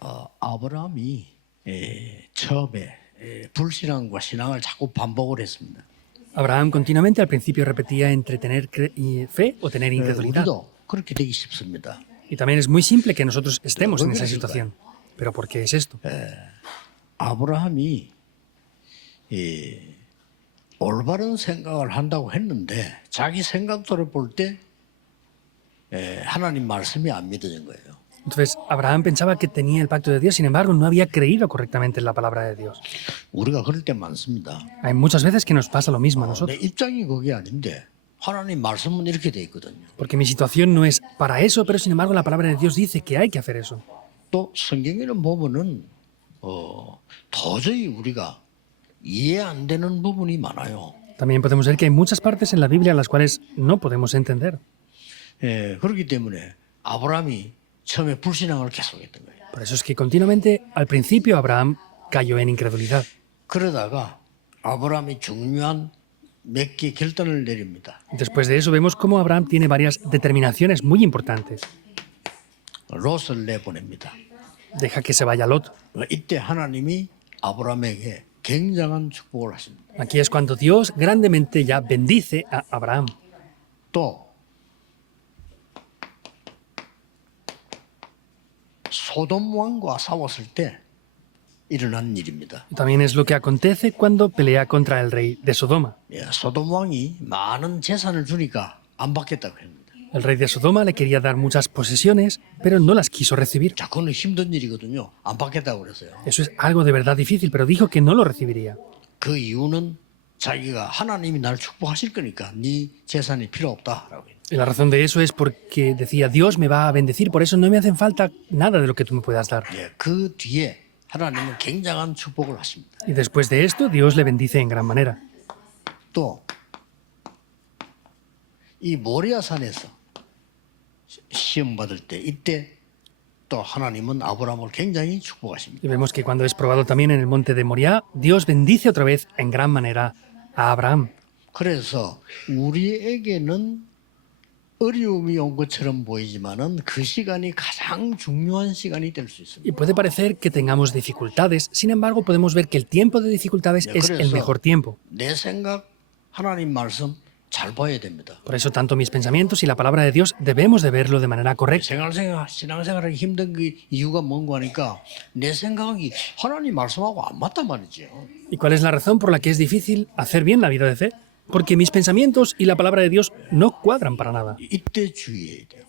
아브라함이 처음에 불신앙과 신앙을 자꾸 반복을 했습니다. Abraham continuamente al principio repetía entre tener fe o tener incredulidad. 우리도 그렇게 되기 쉽습니다. Y también es muy simple que nosotros estemos en esa situación. ¿Pero por qué es esto? 아브라함이 올바른 생각을 한다고 했는데 자기 생각대로 볼 때 하나님 말씀이 안 믿어진 거예요. Entonces, Abraham pensaba que tenía el pacto de Dios, sin embargo, no había creído correctamente en la palabra de Dios. 우리가 그럴 때 많습니다. Hay muchas veces que nos pasa lo mismo a 내 nosotros, 입장이 그게 아닌데 하나님 말씀은 이렇게 돼 있거든요. porque mi situación no es para eso, pero sin embargo la palabra de Dios dice que hay que hacer eso. 또 성경에는 보면은 도저히 우리가 이해 안 되는 부분이 많아요. También podemos ver que hay muchas partes en la Biblia las cuales no podemos entender. 그렇기 때문에 아브라함이 처음에 불신앙을 계속했던 거예요. Por eso es que continuamente, al principio, Abraham cayó en incredulidad. 그러다가 아브라함이 중요한 몇 개 결단을 내립니다. Después de eso vemos cómo Abraham tiene varias determinaciones muy importantes. 롯을 내보냅니다. Deja que se vaya Lot. 이때 하나님이 아브라함에게 굉장한 축복을 하십니다. Aquí es cuando Dios grandemente ya bendice a Abraham. 또 소돔 왕과 싸웠을 때 일어난 일입니다. También es lo que acontece cuando pelea contra el rey de Sodoma. 소돔 왕이 많은 재산을 주니까 안 받겠다고 합니다. El rey de Sodoma le quería dar muchas posesiones, pero no las quiso recibir. 자, 그건 힘든 일이거든요. 안 받겠다고 그랬어요. Eso es algo de verdad difícil, pero dijo que no lo recibiría. 그 이유는 자기가 하나님이 날 축복하실 거니까 네 재산이 필요 없다라고 해요. Y la razón de eso es porque decía, Dios me va a bendecir, por eso no me hacen falta nada de lo que tú me puedas dar. 그 뒤에 하나님은 굉장한 축복을 하십니다. Y después de esto, Dios le bendice en gran manera. 또 이 모리아산에서 시험 받을 때 이때 또 하나님은 아브라함을 굉장히 축복하십니다. Y vemos que cuando es probado también en el monte de Moriah, Dios bendice otra vez en gran manera a Abraham. 그래서 우리에게는 어려움이 온 것처럼 보이지만은 그 시간이 가장 중요한 시간이 될 수 있습니다. Y puede parecer que tengamos dificultades, sin embargo podemos ver que el tiempo de dificultades es el mejor tiempo. 내 생각, 하나님 말씀 잘 봐야 됩니다. Por eso tanto mis pensamientos y la palabra de Dios debemos de verlo de manera correcta. 신앙생활하기 힘든 그 이유가 뭔가 하니까 내 생각이 하나님 말씀하고 안 맞단 말이죠. ¿Y cuál es la razón por la que es difícil hacer bien la vida de fe? Porque mis pensamientos y la palabra de Dios no cuadran para nada. 이때 주의해야 돼요.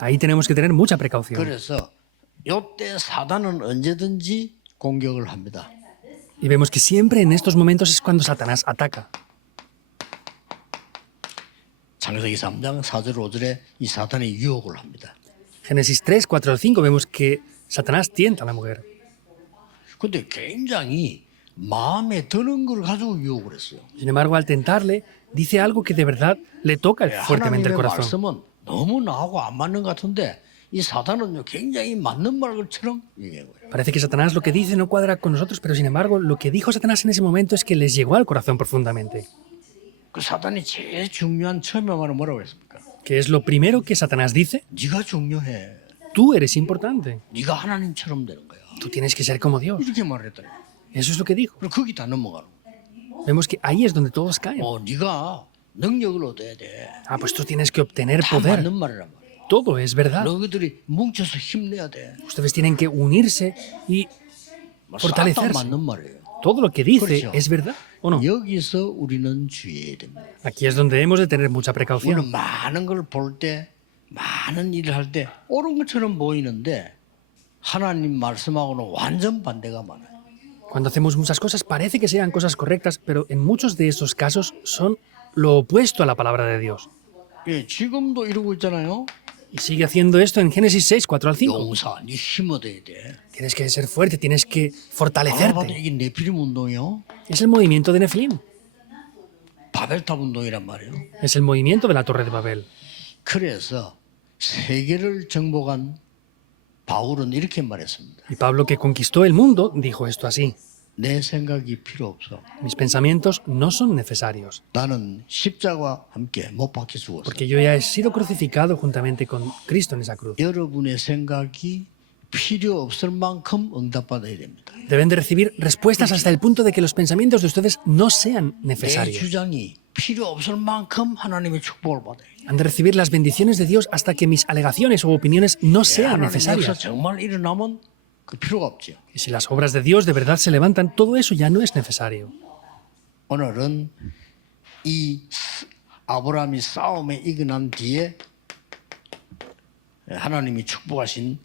Ahí tenemos que tener mucha precaución. 그래서 이때 사단은 언제든지 공격을 합니다. Y vemos que siempre en estos momentos es cuando Satanás ataca. 창세기 3장 4절 5절에 이 사탄이 유혹을 합니다. Génesis 3, 4 al 5 vemos que Satanás tienta a la mujer. 근데 굉장히 마음에 드는 걸 가지고 유혹을 했어요. Sin embargo, al tentarle, dice algo que de verdad le toca fuertemente el 하나님의 corazón. 말씀은 너무 나하고 안 맞는 것 같은데 이 사탄은요 굉장히 맞는 말처럼 얘기한 거예요. Parece que Satanás lo que dice no cuadra con nosotros, pero sin embargo, lo que dijo Satanás en ese momento es que les llegó al corazón profundamente. 그 사탄이 제일 중요한 처음에 말은 뭐라고 했습니까? ¿Qué es lo primero que Satanás dice? 네가 중요해. Tú eres importante. 네가 하나님처럼 되는 거야. Tú tienes que ser como Dios. 이렇게 말했더니 Eso es lo que dijo. 그리고 거기 다 넘어가는 거야. Vemos que ahí es donde todos caen. 네가 능력을 얻어야 돼. Ah, pues tú tienes que obtener 다 poder. 맞는 말이란 말이야. Todo es verdad. 너희들이 뭉쳐서 힘내야 돼. Ustedes tienen que unirse y 싹다 fortalecerse. 맞는 말이에요. Todo lo que dice 그렇죠. es verdad, ¿o no? 여기서 우리는 주의해야 됩니다. Aquí es donde hemos de tener mucha precaución. 우리는 많은 걸 볼 때, 많은 일을 할 때 옳은 것처럼 보이는데 하나님 말씀하고는 완전 반대가 많아요. Cuando hacemos muchas cosas parece que sean cosas correctas, pero en muchos de esos casos son lo opuesto a la palabra de Dios. 예, 지금도 이러고 있잖아요. Y sigue haciendo esto en Génesis 6, 4 al 5. 용사, 네 힘 얻어야 돼. Tienes que ser fuerte, tienes que 봐도 fortalecerte. 이게 네피림 운동이요. Es el movimiento de Nefilim, 바벨탑 운동이란 말이에요. es el movimiento de la Torre de Babel. 그래서 세계를 정복한 바울은 이렇게 말했습니다. Y Pablo, que conquistó el mundo, dijo esto así: 내 생각이 필요 없어. mis pensamientos no son necesarios, 나는 십자가와 함께 못 박혀 죽었어. porque yo ya he sido crucificado juntamente con Cristo en esa cruz. 여러분의 생각이 필요 없을 만큼 응답받아야 됩니다. Deben de recibir respuestas hasta el punto de que los pensamientos de ustedes no sean 내 necesarios. 주장이 필요 없을 만큼 하나님의 축복을 받아야 돼요. Han de recibir las bendiciones de Dios hasta que mis alegaciones o opiniones no sean 하나님의 역사 necesarias. 정말 일어나면 그 필요가 없죠. Y si las obras de Dios de verdad se levantan, todo eso ya no es necesario. 오늘은 이 아브라함이 싸움에 이겨 난 뒤에 하나님이 축복하신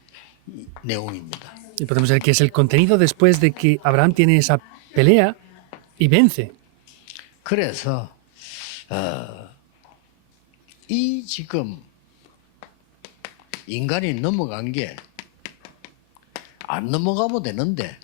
이 내용입니다. Y podemos ver que es el contenido después de que Abraham tiene esa pelea y vence. 그래서 이 지금 인간이 넘어간 게 안 넘어가면 되는데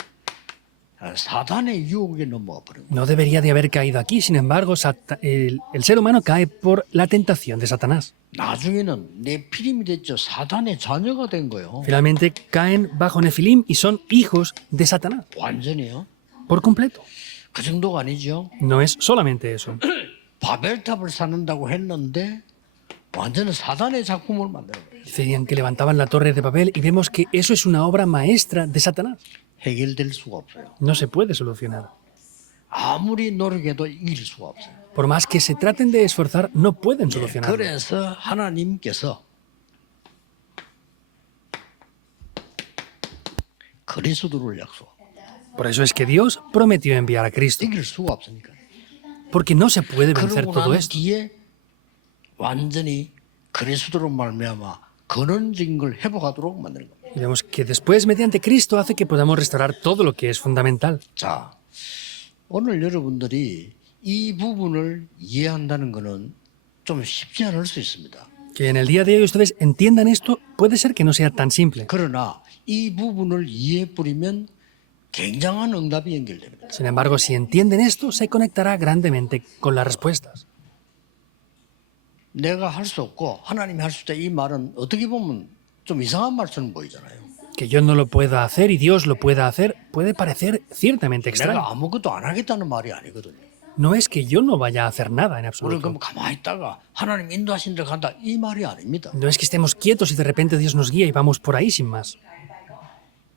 사단의 유혹에 넘어가 버린 거예요. No debería de haber caído aquí, sin embargo, el ser humano cae por la tentación de Satanás. 나중에는 네피림이 됐죠. 사단의 자녀가 된 거예요. Finalmente caen bajo Nefilim y son hijos de Satanás, 완전히요. por completo. 그 정도가 아니죠. No es solamente eso. 바벨탑을 쌓는다고 했는데 완전히 사단의 작품을 만드는 거예요. Decían que levantaban la torre de Babel y vemos que eso es una obra maestra de Satanás. 해결될 수가 없어요. No se puede solucionar. 아무리 노력해도 이길 수가 없어요. Por más que se traten de esforzar, no pueden solucionarlo. 그래서 하나님께서 그리스도를 약속. Por eso es que Dios prometió enviar a Cristo, 이길 수가 없으니까. porque no se puede vencer 그러고 todo 난 esto. 뒤에 완전히 그리스도로 말미암아 근원적인 걸 회복하도록 만드는 겁니다. Y vemos que después, mediante Cristo, hace que podamos restaurar todo lo que es fundamental. 자, 오늘 여러분들이 이 부분을 이해한다는 것은 좀 쉽지 않을 수 있습니다. Que en el día de hoy ustedes entiendan esto, puede ser que no sea tan simple. 그러나 이 부분을 이해해 버리면 굉장한 응답이 연결됩니다. Sin embargo, si entienden esto, se conectará grandemente con las respuestas. 내가 할 수 없고 하나님이 할 수 있다 이 말은 어떻게 보면 좀 이상한 말처럼 보이잖아요. Que yo no lo pueda hacer y Dios lo pueda hacer puede parecer ciertamente extraño. 내가 아무것도 안 하겠다는 말이 아니거든요. No es que yo no vaya a hacer nada en 우리는 absoluto. 그럼 가만히 있다가 하나님 인도하신 대로 간다 이 말이 아닙니다. No es que estemos quietos y de repente Dios nos guía y vamos por ahí sin más.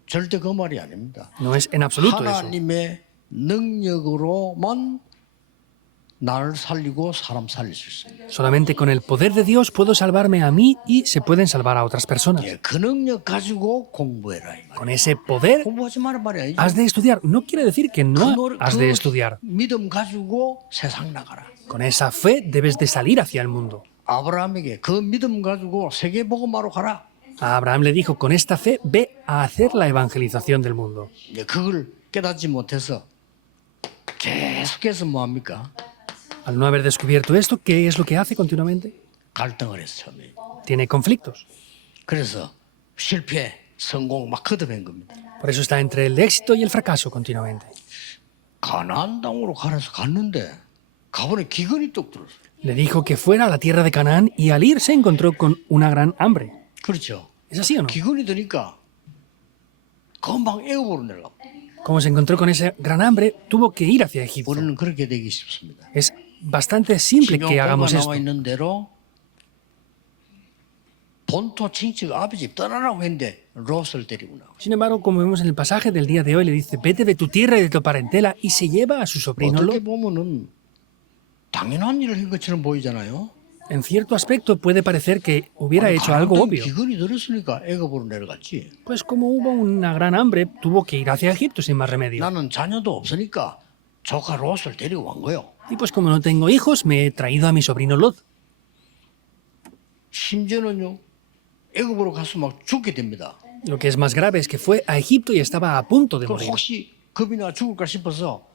절대 그 말이 아닙니다. No es en absoluto eso. 하나님의 능력으로만 나를 살리고 사람 살릴 수 있습니다. Solamente con el poder de Dios puedo salvarme a mí y se pueden salvar a otras personas. 예, 그 능력 가지고 공부해라 이 말. Con ese poder 공부하지 말란 말이 아니죠. has de estudiar. No quiere decir que no has de estudiar. 믿음 가지고 세상 나가라. Con esa fe debes de salir hacia el mundo. 아브라함에게 그 믿음 가지고 세계 복음하러 가라. A Abraham le dijo, con esta fe ve a hacer la evangelización del mundo. 예, 그걸 깨닫지 못해서 계속해서 뭐 합니까? Al no haber descubierto esto, ¿qué es lo que hace continuamente? 갈등을 했어 처음에. Tiene conflictos. 그래서 실패, 성공 막 거듭한 겁니다. Por eso está entre el éxito y el fracaso continuamente. 가나안 땅으로 가라서 갔는데 가보니 기근이 뚝 들었어요. Le dijo que fuera a la tierra de Canaán y al ir se encontró con una gran hambre. 그렇죠. ¿Es así o no? 기근이 드니까 금방 애굽으로 내려가. Como se encontró con esa gran hambre, tuvo que ir hacia Egipto. 우리는 그렇게 되기 쉽습니다. Es bastante simple 지금 que 보가 hagamos esto. 나와 있는 대로 본토 친척 아버지 떠나라고 했는데 롯을 데리고 나오고 Sin embargo, como vemos en el pasaje del día de hoy, le dice, vete de tu tierra y de tu parentela, y se lleva a su sobrino 어떻게 Lot. 보면은 당연한 일을 한 것처럼 보이잖아요. En cierto aspecto puede parecer que hubiera 아니, hecho algo 가나안 obvio. 기근이 들었으니까 애굽으로 내려갔지. Pues como hubo una gran hambre, tuvo que ir hacia Egipto sin más remedio. 나는 자녀도 없으니까 조카 롯을 데리고 간 거요. Y pues como no tengo hijos, me he traído a mi sobrino Lot. 심지어는요 애굽으로 가서 막 죽게 됩니다. Lo que es más grave es que fue a Egipto y estaba a punto de 그 morir. 혹시 겁이 나 죽을까 싶어서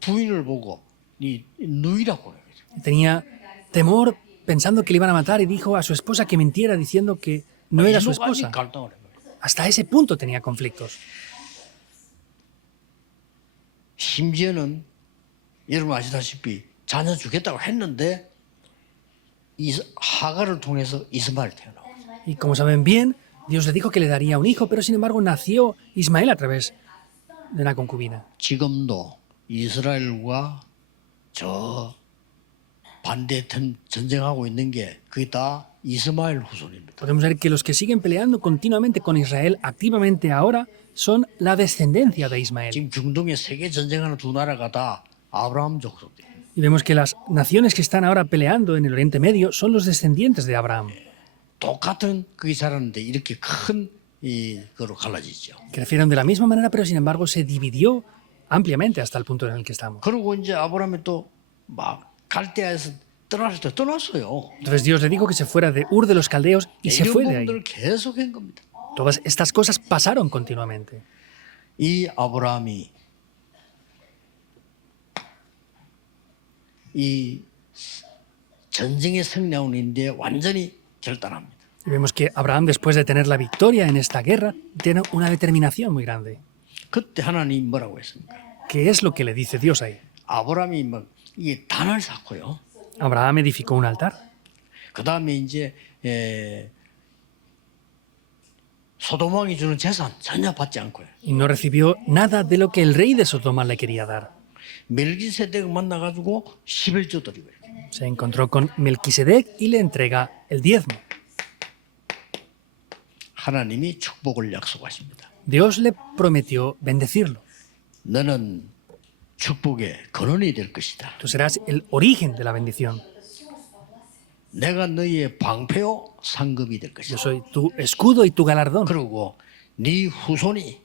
부인을 보고 네 누이라고 그래요. Tenía temor pensando que le iban a matar y dijo a su esposa que mintiera diciendo que no era su 이거까지 esposa. 갈등을 해요. Hasta ese punto tenía conflictos. 심지어는 여러분 아시다시피 자녀 주겠다고 했는데 하가를 통해서 이스마엘 태어나고 Y como saben bien, Dios le dijo que le daría un hijo, pero sin embargo nació Ismael a través de una concubina. 지금도 이스라엘과 저 반대 전쟁하고 있는 게 그게 다 이스마엘 후손입니다. Podemos ver que los que siguen peleando continuamente con Israel activamente ahora son la descendencia de Ismael. 지금 중동에 세계 전쟁하는 두 나라가 다 아브라함 족속이에요. Y vemos que las naciones que están ahora peleando en el Oriente Medio son los descendientes de Abraham. 똑같은 거기 살았는데 이렇게 큰 거로 갈라지죠. Crecieron de la misma manera, pero sin embargo se dividió ampliamente hasta el punto en el que estamos. 그리고 이제 아브라함이 또 막 갈대아에서 떠났을 때 떠났어요. Entonces Dios le dijo que se fuera de Ur de los Caldeos y se 이런 fue de ahí. 부분들을 계속 한 겁니다. Todas estas cosas pasaron continuamente. 이 아브라함이 이 전쟁에 승리하는 인데 완전히 결단합니다. Y vemos que Abraham, después de tener la victoria en esta guerra, tiene una determinación muy grande. 그때 하나님 뭐라고 했습니까? ¿Qué es lo que le dice Dios ahí? 아브라함이 막 이게 단을 쌓고요. Abraham edificó un altar. 그 다음에 이제 소돔 왕이 주는 재산 전혀 받지 않고요. Y no recibió nada de lo que el rey de Sodoma le quería dar. 멜기세덱을 만나가지고 11조 드리고 이렇게. Se encontró con Melquisedec y le entrega el diezmo. 하나님이 축복을 약속하십니다. Dios le prometió bendecirlo. 너는 축복의 근원이 될 것이다. Tú serás el origen de la bendición. 내가 너희의 방패요 상급이 될 Yo 것이다. soy tu escudo y tu galardón. 그리고 네 후손이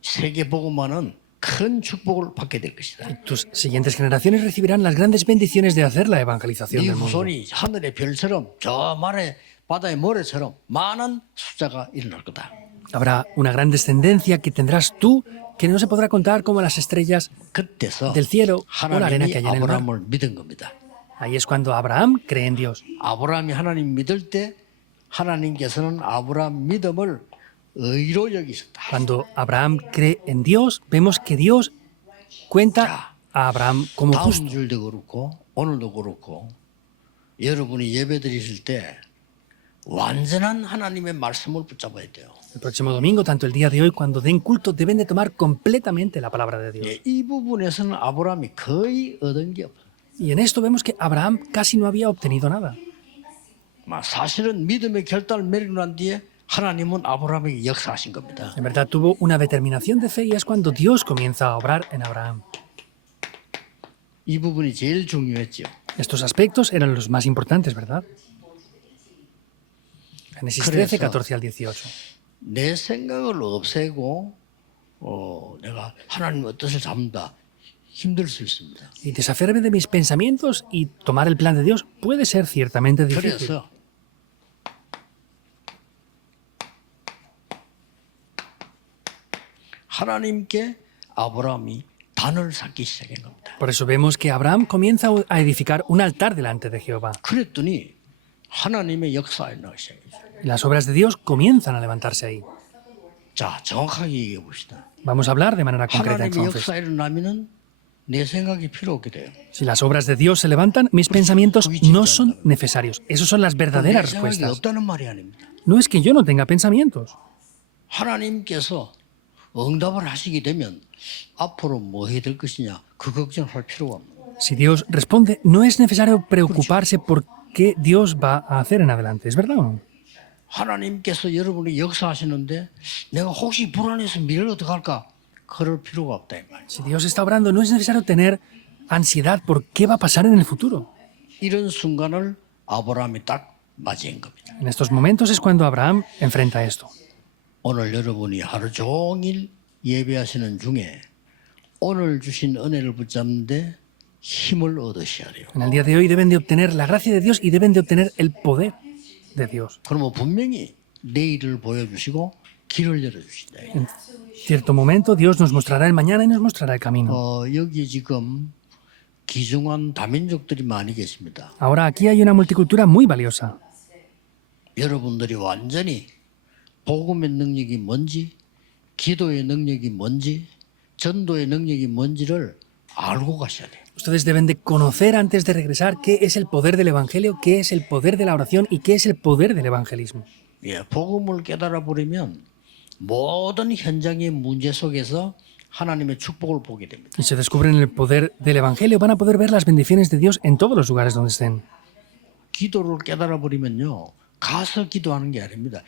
세계 복음화는 큰 축복을 받게 될 것이다. Tus siguientes generaciones recibirán las grandes bendiciones de hacer la evangelización 네 del mundo. 후손이 하늘의 별처럼 저 말에 바다의 모래처럼 많은 숫자가 일어날 거다. Habrá una gran descendencia que tendrás tú que no se podrá contar como las estrellas 그때서 del cielo o la arena 하나님이 que hay en el mar. 아브라함을 믿은 겁니다. Ahí es cuando Abraham cree en Dios. 아브라함이 하나님 믿을 때 하나님께서는 아브라함 믿음을 의로 여기셨다. Cuando Abraham cree en Dios, vemos que Dios cuenta a Abraham como justo. 다음 주일도 그렇고 오늘도 그렇고 여러분이 예배 드리실 때 완전한 하나님의 말씀을 붙잡아야 돼요. El próximo domingo, tanto el día de hoy, cuando den culto, deben de tomar completamente la palabra de Dios. 예, 이 부분에서는 아브라함이 거의 얻은 게 없어요. Y en esto vemos que Abraham casi no había obtenido nada. 사실은 믿음의 결단을 내리고 난 뒤에 하나님은 아브라함에게 역사하신 겁니다. En verdad tuvo una determinación de fe y es cuando Dios comienza a obrar en Abraham. 이 부분이 제일 중요했죠. Estos aspectos eran los más importantes, ¿verdad? Génesis 13, 14 al 18. 내 생각을 없애고 내가 하나님의 뜻을 잡는다. 힘들 수 있습니다. Y deshacerme de mis pensamientos y tomar el plan de Dios puede ser ciertamente difícil. 그래서 하나님께 아브라함이 단을 쌓기 시작한 겁니다. Por eso vemos que Abraham comienza a edificar un altar delante de Jehová. 그랬더니 하나님의 역사에 나오기 시작했어요. Y las obras de Dios comienzan a levantarse ahí. 자, 정확하게 얘기해 봅시다. Vamos a hablar de manera concreta 하나님의 entonces. 역사에 일어나면은 내 생각이 필요 없게 돼요. Si las obras de Dios se levantan, mis pensamientos no son necesarios. Esas son las 내 verdaderas 생각이 respuestas. 없다는 말이 아닙니다. No es que yo no tenga pensamientos. 하나님께서 응답을 하시게 되면 앞으로 뭐 해야 될 것이냐 그 걱정할 필요가 없는. Si Dios responde, no es necesario preocuparse por qué Dios va a hacer en adelante. ¿Es verdad o no? 하나님께서 여러분이 역사하시는데 내가 혹시 불안해서 미래를 어떻게 할까 그럴 필요가 없다 이 말이에요. Si Dios está obrando, no es necesario tener ansiedad por qué va a pasar en el futuro. 이런 순간을 아브라함이 딱 맞이한 겁니다. En estos momentos es cuando Abraham enfrenta esto. 오늘 여러분이 하루 종일 예배하시는 중에 오늘 주신 은혜를 붙잡는데 힘을 얻으셔야 돼요. En el día de hoy deben de obtener la gracia de Dios y deben de obtener el poder de Dios. 그러면 분명히 내일을 보여주시고 길을 열어주신다. En cierto momento Dios nos mostrará el mañana y nos mostrará el camino. 여기 지금 귀중한 다민족들이 많이 계십니다. Ahora aquí hay una multicultura muy valiosa. 여러분들이 완전히 복음의 능력이 뭔지, 기도의 능력이 뭔지, 전도의 능력이 뭔지를 알고 가셔야 돼요. Ustedes deben de conocer antes de regresar qué es el poder del Evangelio, qué es el poder de la oración y qué es el poder del evangelismo. 예, 복음을 깨달아 버리면 모든 현장의 문제 속에서 하나님의 축복을 보게 됩니다. y se descubren el poder del Evangelio, van a poder ver las bendiciones de Dios en todos los lugares donde estén. 기도를 깨달아 버리면요. 가서 기도하는 게 아닙니다.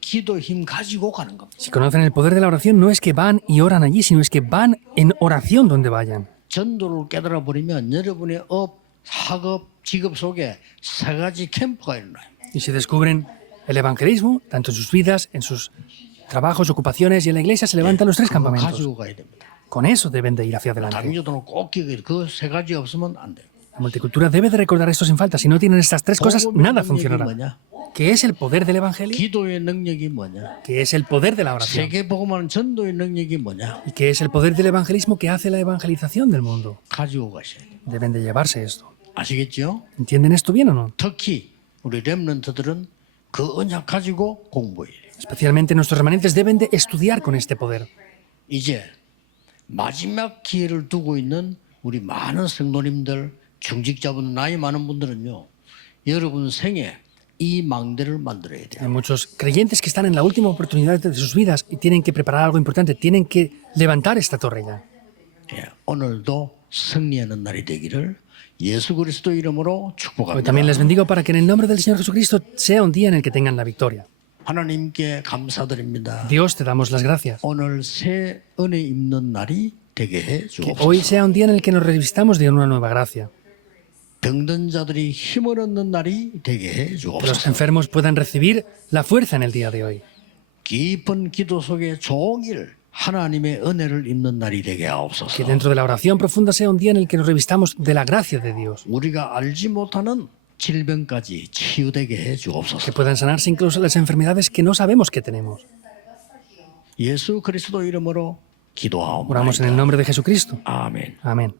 기도 힘 가지고 가는 겁니다. Si conocen el poder de la oración, no es que van y oran allí, sino es que van en oración donde vayan. 전도를 깨달아 버리면 여러분의 업, 학업, 직업 속에 세 가지 캠프가 일어나요. Y si descubren el evangelismo, tanto en sus vidas, en sus trabajos, ocupaciones y en la iglesia, se levantan los tres 그거 campamentos. 가지고 가야 됩니다. Con eso deben de ir hacia adelante. 다민족들은 꼭 기억해야 돼요. 그 세 가지 없으면 안 돼요. La multicultura debe de recordar esto sin falta. Si no tienen estas tres cosas, 복음의 nada 능력이 funcionará. 뭐냐? ¿Qué es el poder del evangelio? 기도의 능력이 뭐냐? ¿Qué es el poder de la oración? 세계 복음하는 전도의 능력이 뭐냐? ¿Y qué es el poder del evangelismo que hace la evangelización del mundo? 가지고 가셔야 돼요. Deben de llevarse esto. 아시겠죠? ¿Entienden esto bien o no? 특히 우리 렘넌트들은 그 언약 가지고 공부해야 돼요. Especialmente nuestros remanentes deben de estudiar con este poder. 이제 마지막 기회를 두고 있는 우리 많은 성도님들, 중직자분, 나이 많은 분들은요. 여러분 생에 이 망대를 만들어야 돼요. Hay muchos creyentes que están en la última oportunidad de sus vidas y tienen que preparar algo importante. Tienen que levantar esta torre ya. 예, 오늘도 승리하는 날이 되기를 예수 그리스도 이름으로 Hoy 축복합니다. también les bendigo para que en el nombre del Señor Jesucristo sea un día en el que tengan la victoria. 하나님께 감사드립니다. Dios, te damos las gracias. 오늘 새 은혜 입는 날이 되게 해 Que hoy 주옵소서. sea un día en el que nos revistamos de una nueva gracia. 병든 자들이 힘을 얻는 날이 되게 해 Que los 주옵소서. enfermos puedan recibir la fuerza en el día de hoy. 깊은 기도 속에 종일 하나님의 은혜를 입는 날이 되게 Que 하옵소서. dentro de la oración profunda sea un día en el que nos revistamos de la gracia de Dios. 우리가 알지 못하는 질병까지 치유되게 해 Que 주옵소서. puedan sanarse incluso las enfermedades que no sabemos que tenemos. 예수 그리스도 이름으로 Oramos en el 기도하옵나이다. nombre de Jesucristo. 아멘. Amén.